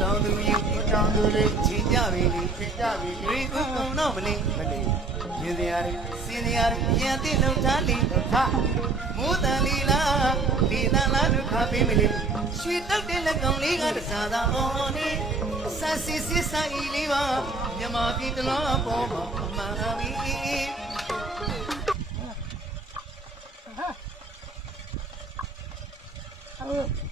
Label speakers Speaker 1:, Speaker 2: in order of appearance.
Speaker 1: တောင်သူရင်
Speaker 2: တောင်သူလေး
Speaker 1: ချင်းကြပြီလေ
Speaker 2: သင်ကြပြီ
Speaker 1: ရီကုကုံတော့မလေးမလေးမြင်စရာတွေစင်စရာတွေရန်တိလုံထားလေ
Speaker 2: ဟာ
Speaker 1: မိုးတန်လီလားဒီတန်လားဒုက္ခပေးမလေးရွှေတောက်တဲ့လက်ကောင်လေးကတစားသာအော်နေဆာစီစစ်ဆိုင်လေးပါမြမပြည်တလားပေါ်မှာမှန်ပါပြီ
Speaker 2: ဟ